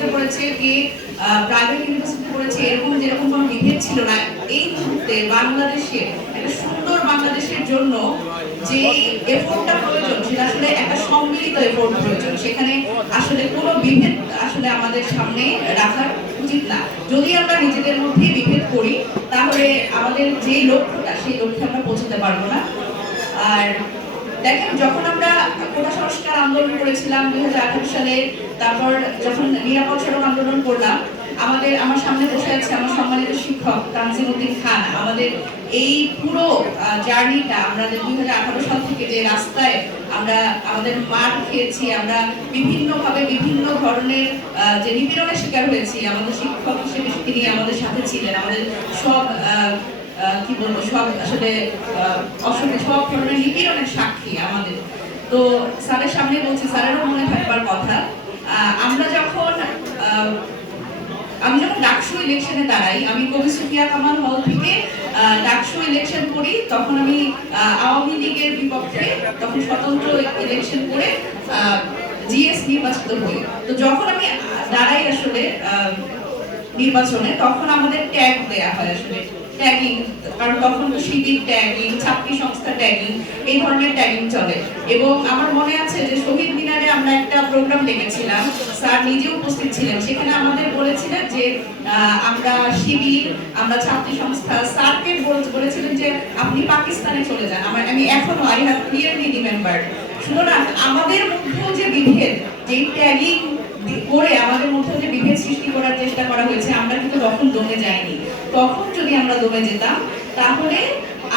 ইউনিভার্সিটিতে পড়েছে কে প্রাইভেট ইউনিভার্সিটিতে পড়েছে এরকম যেরকম কোনো বিভেদ ছিল না, এই মুহূর্তে বাংলাদেশে একটা সুন্দর বাংলাদেশের জন্য যে এফোর্টটা প্রয়োজন, সেটা আসলে একটা সম্মিলিত এফোর্ট প্রয়োজন। সেখানে আসলে কোনো বিভেদ আসলে আমাদের সামনে রাখার উচিত না। যদি আমরা নিজেদের মধ্যে বিভেদ করি, তাহলে আমাদের যে লক্ষ্যটা, সেই লক্ষ্যে আমরা পৌঁছতে পারব না। আর দেখেন, যখন আমরা কোটা সংস্কার আন্দোলন করেছিলাম দুই সালে। তারপর যখন নিরাপদ সড়ক আন্দোলন করলাম, আমাদের, আমার সামনে বসে আছে আমার সম্মানিত শিক্ষক তানজিম উদ্দিন খান। আমাদের এই পুরো জার্নিটা আমরা দুই সাল থেকে যে রাস্তায় আমরা আমাদের মাঠ খেয়েছি, আমরা বিভিন্নভাবে বিভিন্ন ধরনের যে নিপীড়নের শিকার হয়েছি, আমাদের শিক্ষক হিসেবে তিনি আমাদের সাথে ছিলেন। আমাদের সব কি বলব, সব আসলে অসংখ্য সব ধরনের নিপীড়নের সাক্ষী আমাদের। তো স্যারের সামনে বলছি, স্যারেরও মনে থাকবার কথা। আমরা যখন আমি যখন ডাকসু ইলেকশনে দাঁড়াই, আমি কবি সুফিয়া কামাল হল থেকে ডাকসু ইলেকশন করি, তখন আমি আওয়ামী লীগের বিপক্ষে তখন স্বতন্ত্র ইলেকশন করে জিএস নির্বাচিত হই। তো যখন আমি দাঁড়াই আসলে নির্বাচনে, তখন আমাদের ট্যাগ দেয়া হয় আসলে। ট্যাগিং কারণ তখন তো শিবির ট্যাগিং ছাত্রী সংস্থা ট্যাগিং এই ধরনের ট্যাগিং চলে। এবং আমার মনে আছে যে শহীদ মিনারে আমরা একটা প্রোগ্রাম ডেকেছিলাম স্যার নিজে উপস্থিত ছিলেন। সেখানে আমাদের বলেছিলেন যে আমরা শিবির আমরা ছাত্রী সংস্থা, স্যারকে বলেছিলেন যে, আপনি পাকিস্তানে চলে যান। আমার আমি এখনও আই হ্যাভ ক্লিয়ারলি রিমেম্বার সুতরাং আমাদের মধ্যেও যে বিভেদ যে ট্যাগিং করে আমাদের মধ্যে যে বিভেদ করা হয়েছে, আমরা কিন্তু তখন দমে যাইনি। তখন যদি আমরা দমে যেতাম, তাহলে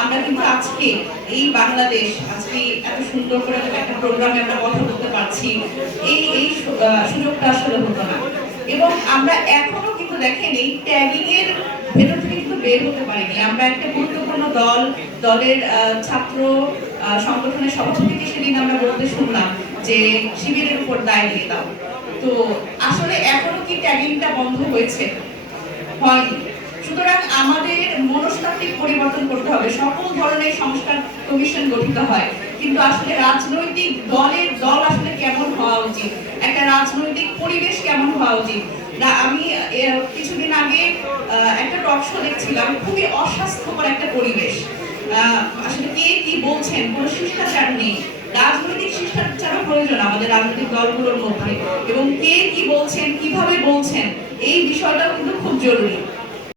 আমরা কিন্তু আজকে এই বাংলাদেশ, আজকে এত সুন্দর করে একটা প্রোগ্রামে আমরা কথা বলতে পারছি, এই এই সুযোগটা আসলে হতো না। এবং আমরা এখনও কিন্তু দেখেন এই ট্যাগিং এর ভেতর থেকে কিন্তু বের হতে পারিনি। আমরা একটা গুরুত্বপূর্ণ দল, দলের ছাত্র সংগঠনের সভাপতিকে সেদিন আমরা বলতে শুনলাম যে শিবিরের উপর দায় দিয়ে দাও। তো আসলে এখনও কি ট্যাগিংটা বন্ধ হয়েছে? হয়নি। সুতরাং আমাদের মনস্তাত্ত্বিক পরিবর্তন করতে হবে। সকল ধরনের সংস্কার কমিশন গঠিত হয়। কিন্তু আসলে রাজনৈতিক দলের দল আসলে কেমন হওয়া উচিত? একটা রাজনৈতিক পরিবেশ কেমন হওয়া উচিত? আমি কিছুদিন আগে একটা টক শো দেখছিলাম। খুবই অস্বাস্থ্যকর একটা পরিবেশ। আসলে কে কি বলছেন? কোনো শিষ্টাচার নেই। রাজনৈতিক শিষ্টাচারও প্রয়োজন আমাদের রাজনৈতিক দলগুলোর মধ্যে। এবং কে কি বলছেন, কীভাবে বলছেন, এই বিষয়টা কিন্তু খুব জরুরি।